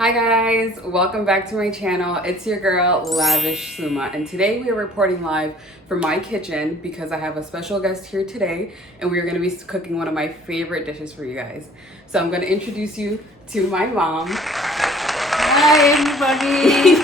Hi guys, welcome back to my channel. It's your girl Lavish Suma, and today we are reporting live from my kitchen because I have a special guest here today and we are going to be cooking one of my favorite dishes for you guys. So I'm going to introduce you to my mom. Hi everybody.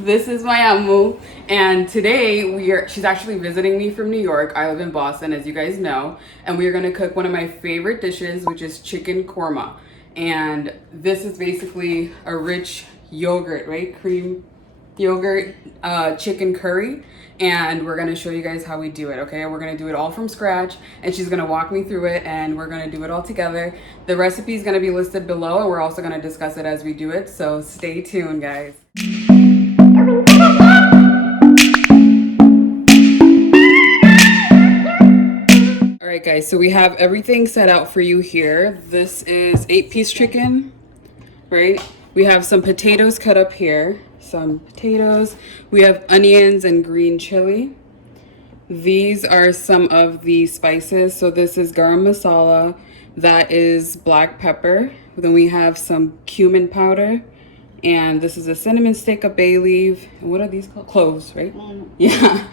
This is my Ammu, and today she's actually visiting me from New York. I live in Boston, as you guys know, and we are going to cook one of my favorite dishes, which is chicken korma. And this is basically a rich yogurt, right? Cream yogurt chicken curry. And we're gonna show you guys how we do it, okay? We're gonna do it all from scratch, and she's gonna walk me through it, and we're gonna do it all together. The recipe is gonna be listed below, and we're also gonna discuss it as we do it, so stay tuned, guys. All right, guys, so we have everything set out for you here. This is 8-piece chicken, right? We have some potatoes cut up here, some potatoes. We have onions and green chili. These are some of the spices. So this is garam masala, that is black pepper. Then we have some cumin powder, and this is a cinnamon stick, a bay leaf, and what are these called? Cloves, right? Yeah.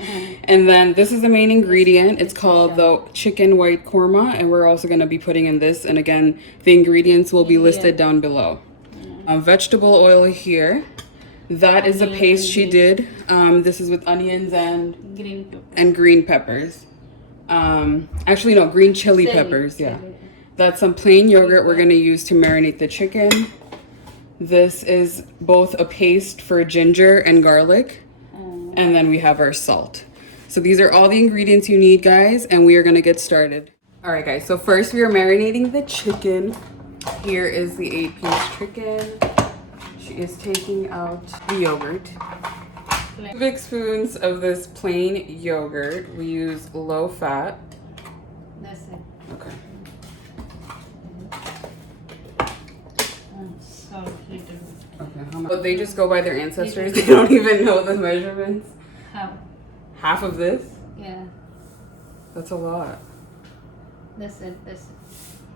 And then this is the main ingredient. It's called the chicken white korma, and we're also going to be putting in this. And again, the ingredients will be listed down below. Vegetable oil here. That is a paste she did. This is with onions and green peppers. Actually, no, green chili peppers. Yeah. That's some plain yogurt we're going to use to marinate the chicken. This is both a paste for ginger and garlic. And then we have our salt. So these are all the ingredients you need, guys, and we are going to get started. All right, guys. So first we are marinating the chicken. Here is the 8-piece chicken. She is taking out the yogurt. 2 big spoons of this plain yogurt. We use low fat. That's it. Okay. Salt little. Okay. How much? But they just go by their ancestors. They don't even know the measurements. How? Half of this? Yeah. That's a lot. That's it. That's it.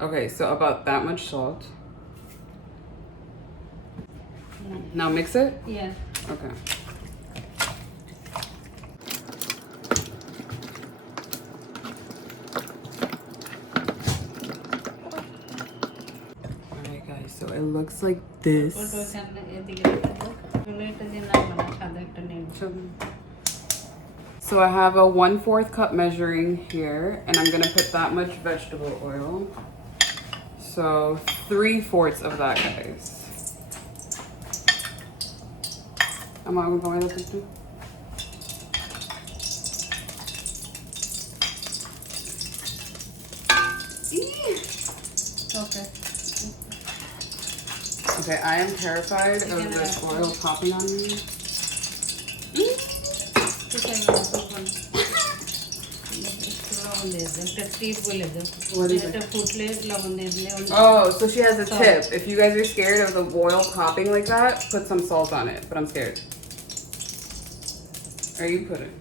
Okay, so about that much salt. Now mix it? Yeah. Okay. Alright guys, so it looks like this. So I have a 1/4 cup measuring here, and I'm gonna put that much vegetable oil. So 3/4 of that, guys. Am I going to do? Okay. Okay, I am terrified of this oil popping on me. What is it? Oh, so she has a tip. If you guys are scared of the oil popping like that, put some salt on it. But I'm scared. Or you put it.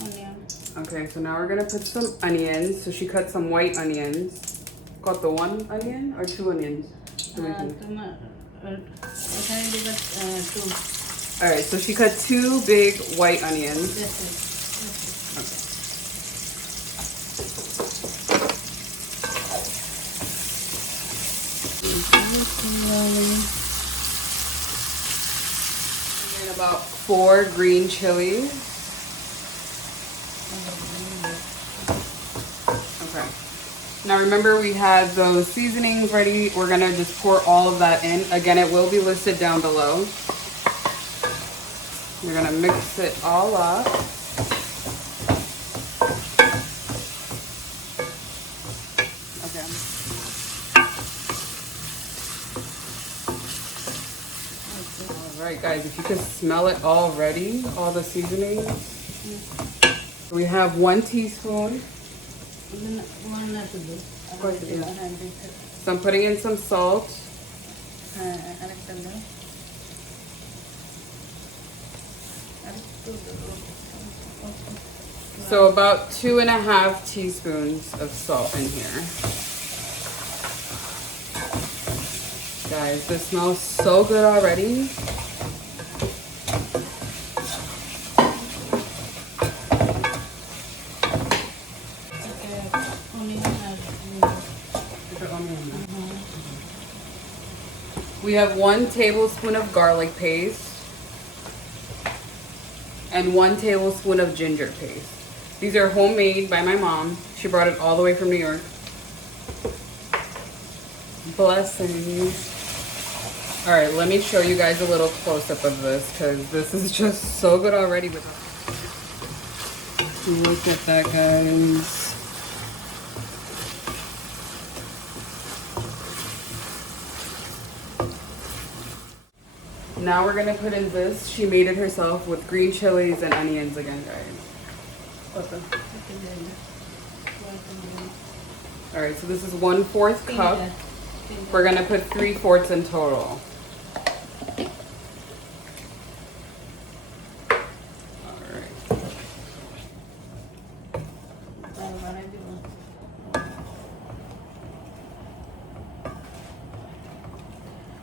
Onion. Okay, so now we're gonna put some onions. So she cut some white onions. Got the 1 onion or 2 onions? Alright, so she cut 2 big white onions. Okay. And then about 4 green chilies. Okay. Now remember, we had those seasonings ready. We're gonna just pour all of that in. Again, it will be listed down below. You're gonna mix it all up. Okay. All right, guys, if you could smell it already, all the seasonings. We have 1 teaspoon. So I'm putting in some salt. So about 2.5 teaspoons of salt in here. Guys, this smells so good already. We have 1 tablespoon of garlic paste and 1 tablespoon of ginger paste. These are homemade by my mom. She brought it all the way from New York. Blessings. All right, let me show you guys a little close-up of this because this is just so good already. Look at that, guys. Now we're gonna put in this. She made it herself with green chilies and onions again, guys. All right, so this is 1/4 cup. We're gonna put 3/4 in total. All right.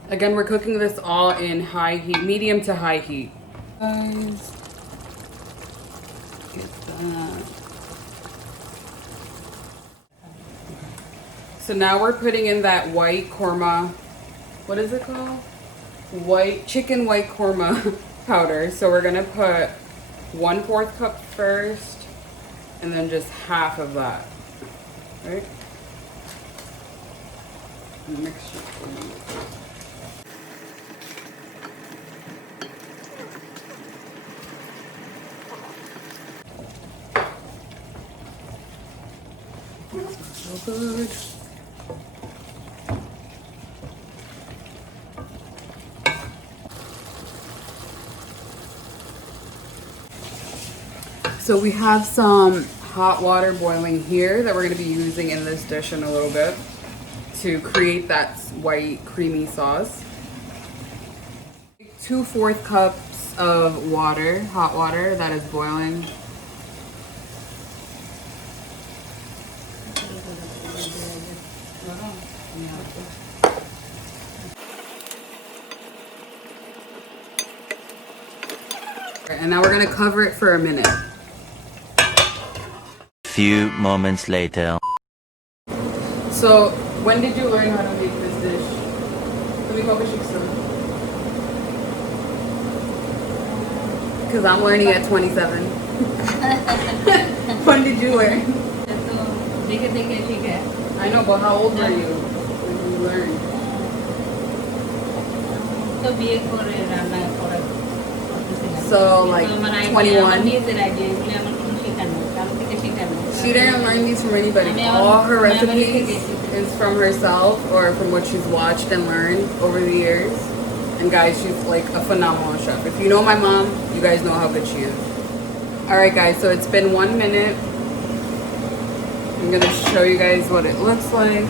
Again, we're cooking this all in high heat, medium to high heat. Guys, get that. So now we're putting in that white korma. What is it called? Chicken white korma powder. So we're gonna put 1/4 cup first, and then just half of that. Right? Mixture. So good. So we have some hot water boiling here that we're going to be using in this dish in a little bit to create that white creamy sauce. 2/4 cups of water, hot water that is boiling. And now we're gonna cover it for a minute. Few moments later. So, when did you learn how to make this dish? Because I'm learning at 27. When did you learn? I know, but how old were you when you learned? So like 21. She didn't learn these from anybody. All her recipes is from herself or from what she's watched and learned over the years. And guys, she's like a phenomenal chef. If you know my mom, you guys know how good she is. Alright guys, so it's been 1 minute. I'm gonna show you guys what it looks like.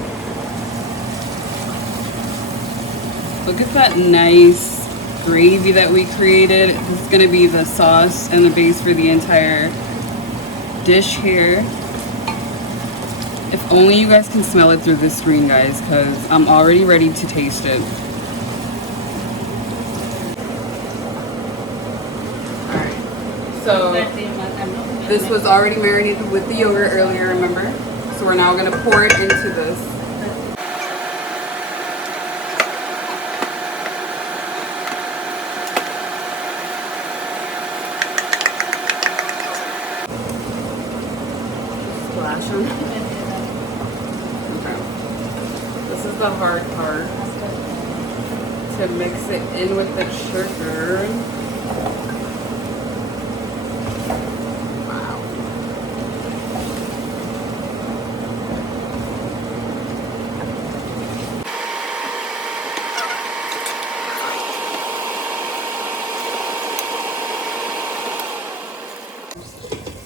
Look at that nice gravy that we created. This is gonna be the sauce and the base for the entire dish here. If only you guys can smell it through this screen, guys, because I'm already ready to taste it. Alright, so this was already marinated with the yogurt earlier, remember? So we're now gonna pour it into this. Splash them. Okay. This is the hard part. To mix it in with the sugar. Wow.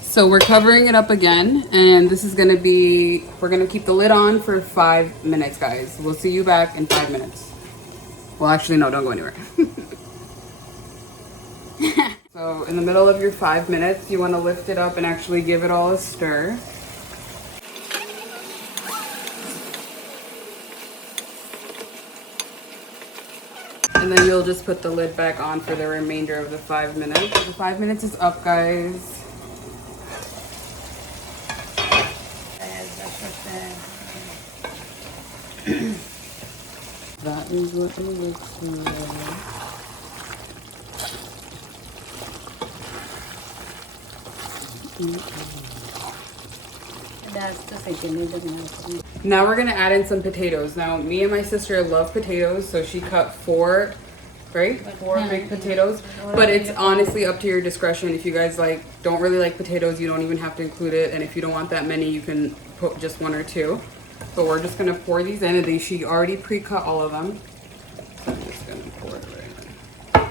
So we're covering it up again, and this is gonna be, we're gonna keep the lid on for 5 minutes, guys. We'll see you back in 5 minutes. Well, actually, no, don't go anywhere. So in the middle of your 5 minutes, you wanna lift it up and actually give it all a stir. And then you'll just put the lid back on for the remainder of the 5 minutes. The 5 minutes is up, guys. That is what it looks like. Now we're gonna add in some potatoes. Now me and my sister love potatoes, so she cut four big potatoes. But it's honestly up to your discretion. If you guys don't really like potatoes, you don't even have to include it. And if you don't want that many, you can put just one or two. But we're just gonna pour these in, and she already pre-cut all of them. So I'm just gonna pour it right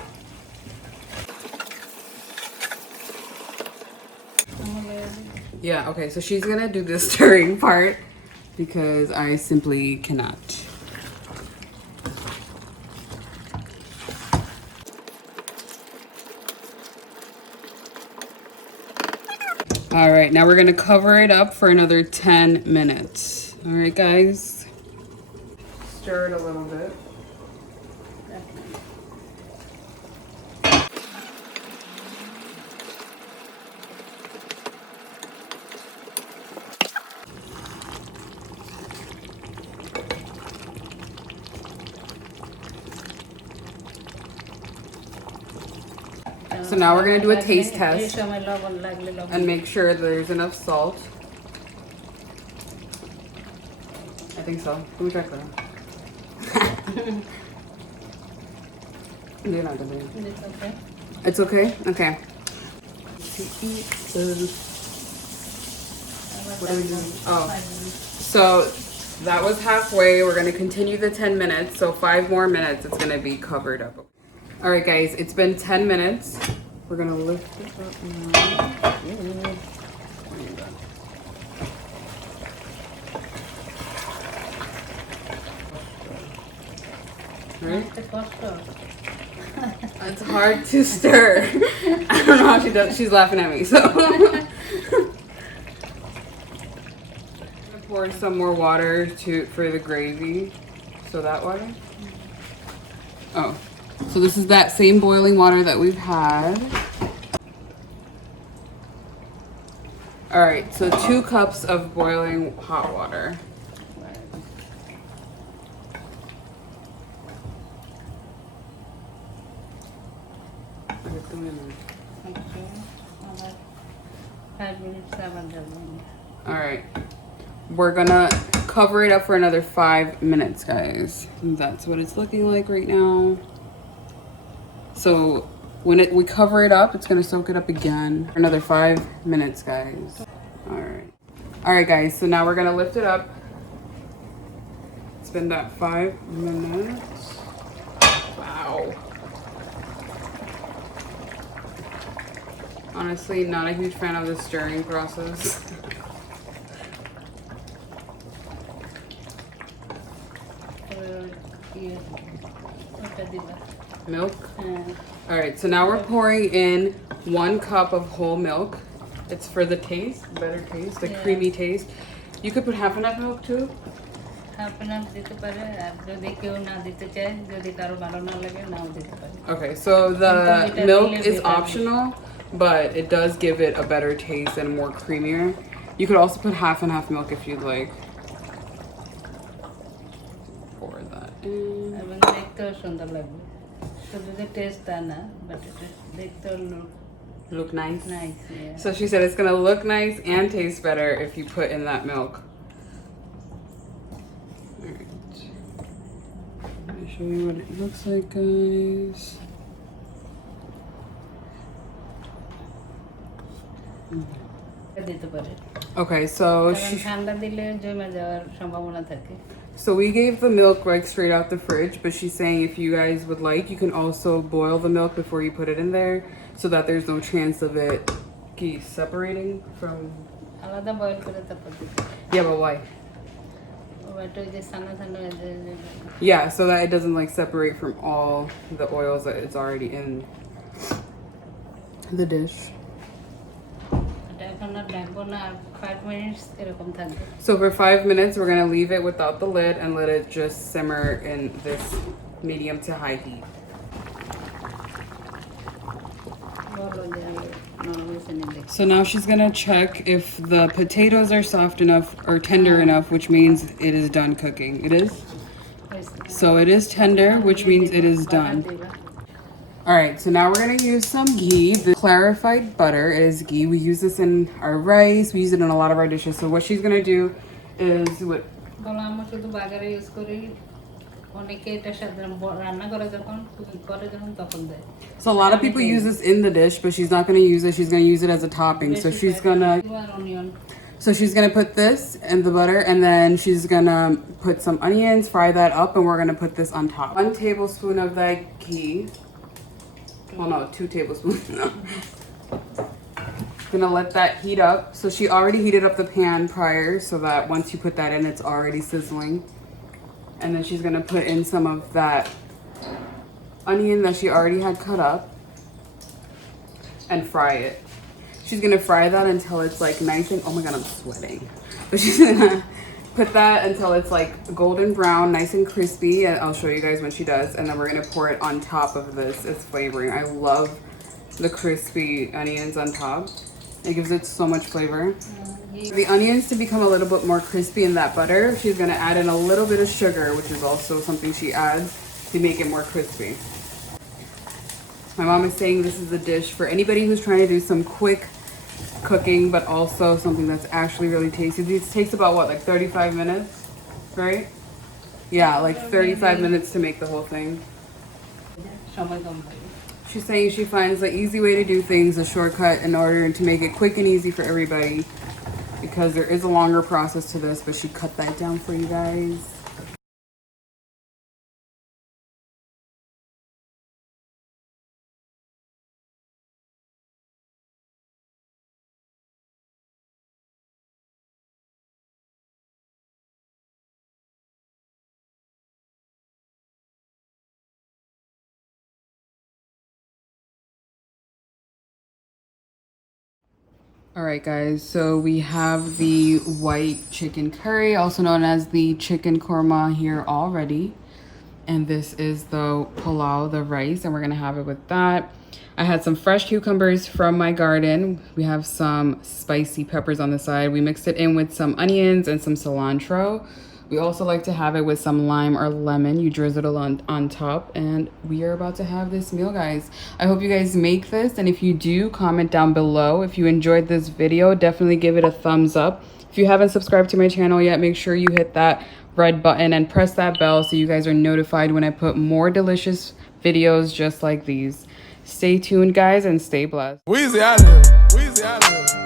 in. Yeah, okay, so she's gonna do the stirring part because I simply cannot. All right, now we're gonna cover it up for another 10 minutes. All right, guys. Stir it a little bit. So now we're gonna do a taste test and make sure there's enough salt. I think so. Let me check that. It's okay. It's okay? Okay. What are we doing? Oh, so that was halfway. We're gonna continue the 10 minutes. So 5 more minutes, it's gonna be covered up. All right, guys, it's been 10 minutes. We're gonna lift it up now. Right? It's hard to stir. I don't know how she does. She's laughing at me, so. I'm gonna pour some more water for the gravy. So that water? Oh. So this is that same boiling water that we've had. All right, so 2 cups of boiling hot water. All right, we're gonna cover it up for another 5 minutes, guys. And that's what it's looking like right now. So when we cover it up, it's gonna soak it up again for another 5 minutes, guys. All right, guys. So now we're gonna lift it up. It's been that 5 minutes. Wow. Honestly, not a huge fan of the stirring process. Milk? All right, so now we're pouring in 1 cup of whole milk. It's for the taste, better taste, the creamy taste. You could put half enough milk too. Okay, so the milk is optional, but it does give it a better taste and more creamier. You could also put half and half milk if you'd like. Pour that in. Look nice. Nice, yeah. So she said it's gonna look nice and taste better if you put in that milk. Alright. Let me show you what it looks like, guys. Okay, so so we gave the milk like straight out the fridge, but she's saying if you guys would like, you can also boil the milk before you put it in there so that there's no chance of it separating from... Yeah, but why? Yeah, so that it doesn't like separate from all the oils that it's already in the dish. So for 5 minutes, we're gonna leave it without the lid and let it just simmer in this medium to high heat. So now she's gonna check if the potatoes are soft enough or tender enough, which means it is done cooking. It is? So it is tender, which means it is done. All right, so now we're gonna use some ghee. The clarified butter is ghee. We use this in our rice. We use it in a lot of our dishes. So what she's gonna do is what? So a lot of people use this in the dish, but she's not gonna use it. She's gonna use it as a topping. So she's gonna put this in the butter, and then she's gonna put some onions, fry that up, and we're gonna put this on top. 1 tablespoon of that ghee. Well, no, 2 tablespoons. Gonna let that heat up. So she already heated up the pan prior, so that once you put that in, it's already sizzling. And then she's gonna put in some of that onion that she already had cut up and fry it. She's gonna fry that until it's like nice and, oh my God, I'm sweating. But she's gonna put that until it's like golden brown, nice and crispy. And I'll show you guys when she does. And then we're gonna pour it on top of this as flavoring. I love the crispy onions on top. It gives it so much flavor. The onions to become a little bit more crispy in that butter, she's gonna add in a little bit of sugar, which is also something she adds to make it more crispy. My mom is saying this is a dish for anybody who's trying to do some quick cooking, but also something that's actually really tasty. This takes about what, like 35 minutes, right? Yeah, like 35 minutes to make the whole thing. She's saying she finds the easy way to do things a shortcut in order to make it quick and easy for everybody, because there is a longer process to this, but she cut that down for you guys. All right, guys, so we have the white chicken curry, also known as the chicken korma, here already. And this is the pulao, the rice, and we're gonna have it with that. I had some fresh cucumbers from my garden. We have some spicy peppers on the side. We mixed it in with some onions and some cilantro. We also like to have it with some lime or lemon. You drizzle it on top, and we are about to have this meal, guys. I hope you guys make this, and if you do, comment down below. If you enjoyed this video, definitely give it a thumbs up. If you haven't subscribed to my channel yet, make sure you hit that red button and press that bell so you guys are notified when I put more delicious videos just like these. Stay tuned, guys, and stay blessed. Weezy out of here. Weezy out of here.